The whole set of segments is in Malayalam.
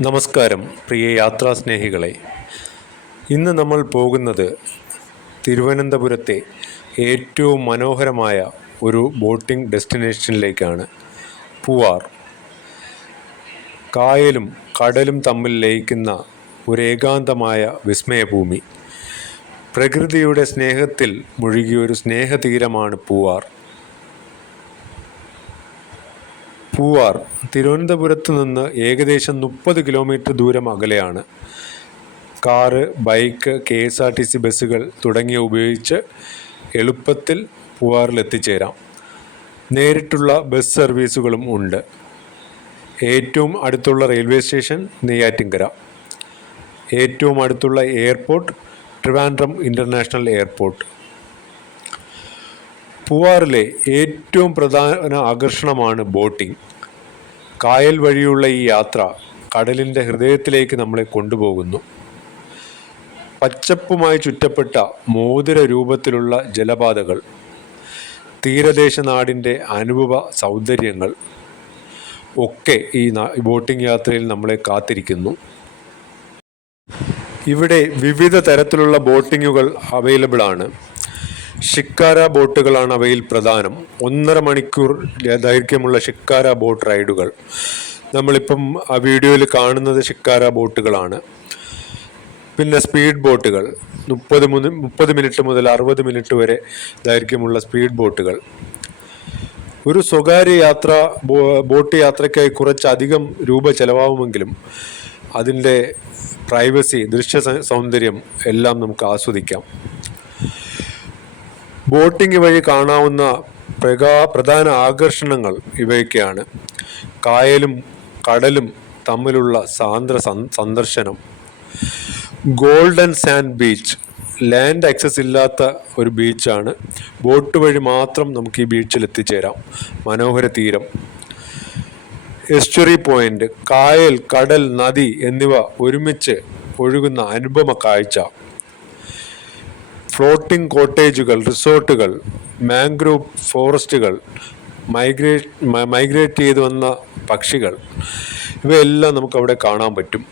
നമസ്കാരം പ്രിയ യാത്രാസ്നേഹികളെ. ഇന്ന് നമ്മൾ പോകുന്നത് തിരുവനന്തപുരത്തെ ഏറ്റവും മനോഹരമായ ഒരു ബോട്ടിംഗ് ഡെസ്റ്റിനേഷനിലേക്കാണ്. പൂവാർ. കായലും കടലും തമ്മിൽ ലയിക്കുന്ന ഒരു ഏകാന്തമായ വിസ്മയഭൂമി. പ്രകൃതിയുടെ സ്നേഹത്തിൽ മുഴുകിയൊരു സ്നേഹതീരമാണ് പൂവാർ. പൂവാർ തിരുവനന്തപുരത്ത് നിന്ന് ഏകദേശം 30 കിലോമീറ്റർ ദൂരം അകലെയാണ്. കാറ്, ബൈക്ക്, KSRTC ബസ്സുകൾ തുടങ്ങിയ ഉപയോഗിച്ച് എളുപ്പത്തിൽ പൂവാറിൽ എത്തിച്ചേരാം. നേരിട്ടുള്ള ബസ് സർവീസുകളും ഉണ്ട്. ഏറ്റവും അടുത്തുള്ള റെയിൽവേ സ്റ്റേഷൻ നെയ്യാറ്റിൻകര. ഏറ്റവും അടുത്തുള്ള എയർപോർട്ട് ട്രിവാൻഡ്രം ഇൻ്റർനാഷണൽ എയർപോർട്ട്. പൂവാറിലെ ഏറ്റവും പ്രധാന ആകർഷണമാണ് ബോട്ടിംഗ്. കായൽ വഴിയുള്ള ഈ യാത്ര കടലിൻ്റെ ഹൃദയത്തിലേക്ക് നമ്മളെ കൊണ്ടുപോകുന്നു. പച്ചപ്പുമായി ചുറ്റപ്പെട്ട മോതിര രൂപത്തിലുള്ള ജലപാതകൾ, തീരദേശ നാടിൻ്റെ അനുഭവ സൗന്ദര്യങ്ങൾ ഒക്കെ ഈ ബോട്ടിംഗ് യാത്രയിൽ നമ്മളെ കാത്തിരിക്കുന്നു. ഇവിടെ വിവിധ തരത്തിലുള്ള ബോട്ടിങ്ങുകൾ അവൈലബിൾ ആണ്. ഷിക്കാര ബോട്ടുകളാണ് അവയിൽ പ്രധാനം. 1.5 മണിക്കൂർ ദൈർഘ്യമുള്ള ഷിക്കാര ബോട്ട് റൈഡുകൾ. നമ്മളിപ്പം ആ വീഡിയോയിൽ കാണുന്നത് ഷിക്കാര ബോട്ടുകളാണ്. പിന്നെ സ്പീഡ് ബോട്ടുകൾ 30 മിനിറ്റ് മുതൽ 60 മിനിറ്റ് വരെ ദൈർഘ്യമുള്ള സ്പീഡ് ബോട്ടുകൾ. ഒരു സ്വകാര്യ ബോട്ട് യാത്രയ്ക്കായി കുറച്ചധികം രൂപ ചെലവാകുമെങ്കിലും അതിൻ്റെ പ്രൈവസി, ദൃശ്യ സൗന്ദര്യം എല്ലാം നമുക്ക് ആസ്വദിക്കാം. ബോട്ടിംഗ് വഴി കാണാവുന്ന പ്രധാന ആകർഷണങ്ങൾ ഇവയൊക്കെയാണ്. കായലും കടലും തമ്മിലുള്ള സാന്ദ്ര സന്ദർശനം. Golden sand beach, land access ഇല്ലാത്ത ഒരു ബീച്ചാണ്. ബോട്ട് വഴി മാത്രം നമുക്ക് ഈ ബീച്ചിൽ എത്തിച്ചേരാം. മനോഹര തീരം. എസ്റ്റുറി പോയിന്റ്, കായൽ, കടൽ, നദി എന്നിവ ഒരുമിച്ച് ഒഴുകുന്ന അനുപമ കാഴ്ച. ഫ്ലോട്ടിംഗ് കോട്ടേജുകൾ, റിസോർട്ടുകൾ, മാംഗ്രൂവ് ഫോറസ്റ്റുകൾ, മൈഗ്രേറ്റ് ചെയ്ത് വന്ന പക്ഷികൾ, ഇവയെല്ലാം നമുക്കവിടെ കാണാൻ പറ്റും.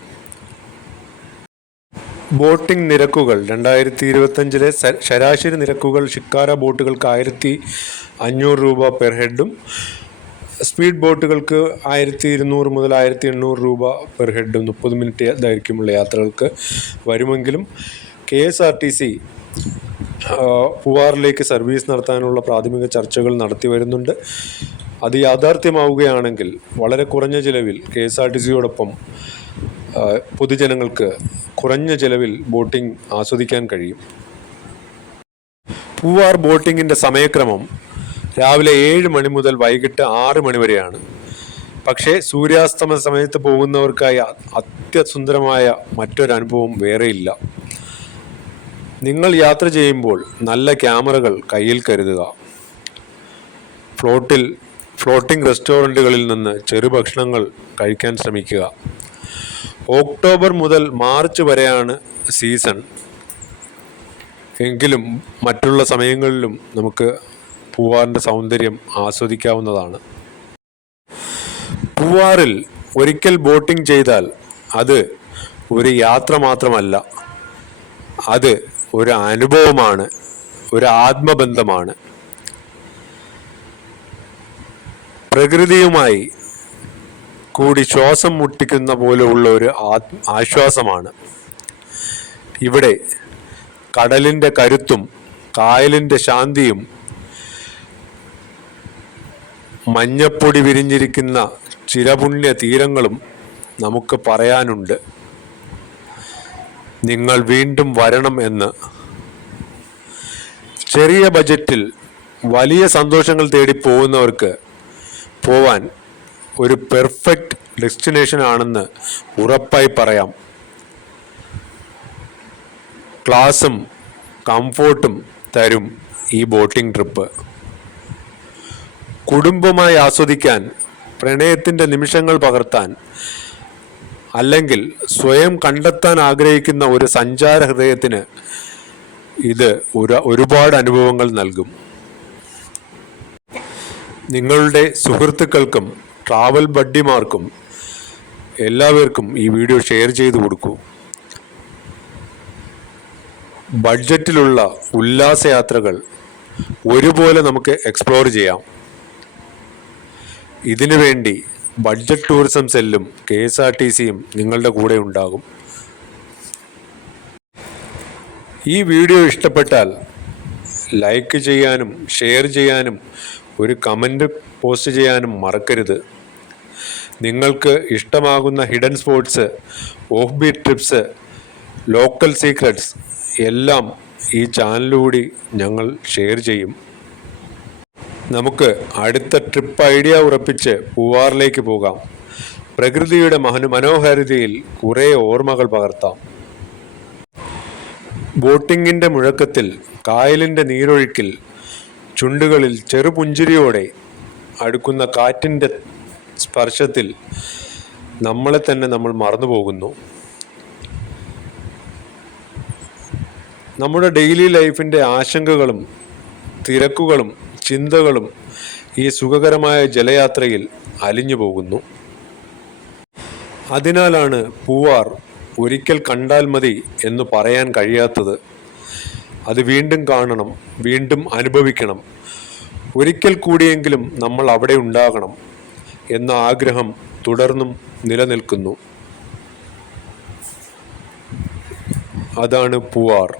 ബോട്ടിംഗ് നിരക്കുകൾ 2025 ശരാശരി നിരക്കുകൾ ഷിക്കാര ബോട്ടുകൾക്ക് 1500 രൂപ പെർ ഹെഡും സ്പീഡ് ബോട്ടുകൾക്ക് 1200 മുതൽ 1800 രൂപ പെർ ഹെഡും 30 മിനിറ്റ് ദൈർഘ്യമുള്ള യാത്രകൾക്ക് വരുമെങ്കിലും KSRTC പൂവാറിലേക്ക് സർവീസ് നടത്താനുള്ള പ്രാഥമിക ചർച്ചകൾ നടത്തി വരുന്നുണ്ട്. അത് യാഥാർത്ഥ്യമാവുകയാണെങ്കിൽ വളരെ കുറഞ്ഞ ചിലവിൽ KSRTCയോടൊപ്പം പൊതുജനങ്ങൾക്ക് കുറഞ്ഞ ചിലവിൽ ബോട്ടിംഗ് ആസ്വദിക്കാൻ കഴിയും. പൂവാർ ബോട്ടിങ്ങിൻ്റെ സമയക്രമം രാവിലെ 7 മണി മുതൽ വൈകിട്ട് 6 മണി വരെയാണ്. പക്ഷേ സൂര്യാസ്തമന സമയത്ത് പോകുന്നവർക്കായി അത്യസുന്ദരമായ മറ്റൊരനുഭവം വേറെയില്ല. നിങ്ങൾ യാത്ര ചെയ്യുമ്പോൾ നല്ല ക്യാമറകൾ കയ്യിൽ കരുതുക. ഫ്ലോട്ടിംഗ് റെസ്റ്റോറൻറ്റുകളിൽ നിന്ന് ചെറുഭക്ഷണങ്ങൾ കഴിക്കാൻ ശ്രമിക്കുക. ഒക്ടോബർ മുതൽ മാർച്ച് വരെയാണ് സീസൺ. എങ്കിലും മറ്റുള്ള സമയങ്ങളിലും നമുക്ക് പൂവാറിൻ്റെ സൗന്ദര്യം ആസ്വദിക്കാവുന്നതാണ്. പൂവാറിൽ ഒരിക്കൽ ബോട്ടിംഗ് ചെയ്താൽ അത് ഒരു യാത്ര മാത്രമല്ല, അത് ഒരു അനുഭവമാണ്, ഒരു ആത്മബന്ധമാണ്. പ്രകൃതിയുമായി കൂടി ശ്വാസം മുട്ടിക്കുന്ന പോലെയുള്ള ഒരു ആശ്വാസമാണ്. ഇവിടെ കടലിൻ്റെ കരുത്തും കായലിൻ്റെ ശാന്തിയും മഞ്ഞപ്പൊടി വിരിഞ്ഞിരിക്കുന്ന ചിരപുണ്യ തീരങ്ങളും നമുക്ക് പറയാനുണ്ട്. നിങ്ങൾ വീണ്ടും വരണം എന്ന്. ചെറിയ ബജറ്റിൽ വലിയ സന്തോഷങ്ങൾ തേടി പോകുന്നവർക്ക് പോവാൻ ഒരു പെർഫെക്റ്റ് ഡെസ്റ്റിനേഷൻ ആണെന്ന് ഉറപ്പായി പറയാം. ക്ലാസും കംഫോർട്ടും തരും ഈ ബോട്ടിംഗ് ട്രിപ്പ്. കുടുംബമായി ആസ്വദിക്കാൻ, പ്രണയത്തിൻ്റെ നിമിഷങ്ങൾ പകർത്താൻ, അല്ലെങ്കിൽ സ്വയം കണ്ടെത്താൻ ആഗ്രഹിക്കുന്ന ഒരു സഞ്ചാര ഹൃദയത്തിന് ഇത് ഒരുപാട് അനുഭവങ്ങൾ നൽകും. നിങ്ങളുടെ സുഹൃത്തുക്കൾക്കും ട്രാവൽ ബഡ്ഡിമാർക്കും എല്ലാവർക്കും ഈ വീഡിയോ ഷെയർ ചെയ്ത് കൊടുക്കൂ. ബഡ്ജറ്റിലുള്ള ഉല്ലാസയാത്രകൾ ഒരുപോലെ നമുക്ക് എക്സ്പ്ലോർ ചെയ്യാം. ഇതിനു വേണ്ടി ബഡ്ജറ്റ് ടൂറിസം സെല്ലും KSRTCയും നിങ്ങളുടെ കൂടെ ഉണ്ടാകും. ഈ വീഡിയോ ഇഷ്ടപ്പെട്ടാൽ ലൈക്ക് ചെയ്യാനും ഷെയർ ചെയ്യാനും ഒരു കമൻറ്റ് പോസ്റ്റ് ചെയ്യാനും മറക്കരുത്. നിങ്ങൾക്ക് ഇഷ്ടമാകുന്ന hidden spots, offbeat trips, local secrets എല്ലാം ഈ ചാനലിലൂടെ ഞങ്ങൾ ഷെയർ ചെയ്യും. നമുക്ക് അടുത്ത ട്രിപ്പ് ഐഡിയ ഉറപ്പിച്ച് പൂവാറിലേക്ക് പോകാം. പ്രകൃതിയുടെ മനോഹാരിതയിൽ കുറേ ഓർമ്മകൾ പകർത്താം. ബോട്ടിങ്ങിൻ്റെ മുഴക്കത്തിൽ, കായലിൻ്റെ നീരൊഴുക്കിൽ, ചുണ്ടുകളിൽ ചെറുപുഞ്ചിരിയോടെ അടുക്കുന്ന കാറ്റിൻ്റെ സ്പർശത്തിൽ നമ്മളെ തന്നെ നമ്മൾ മറന്നുപോകുന്നു. നമ്മുടെ ഡെയിലി ലൈഫിൻ്റെ ആശങ്കകളും തിരക്കുകളും ചിന്തകളും ഈ സുഖകരമായ ജലയാത്രയിൽ അലിഞ്ഞു പോകുന്നു. അതിനാലാണ് പൂവാർ ഒരിക്കൽ കണ്ടാൽ മതി എന്ന് പറയാൻ കഴിയാത്തത്. അത് വീണ്ടും കാണണം, വീണ്ടും അനുഭവിക്കണം, ഒരിക്കൽ കൂടിയെങ്കിലും നമ്മൾ അവിടെ ഉണ്ടാകണം എന്ന ആഗ്രഹം തുടർന്നും നിലനിൽക്കുന്നു. അതാണ് പൂവാർ.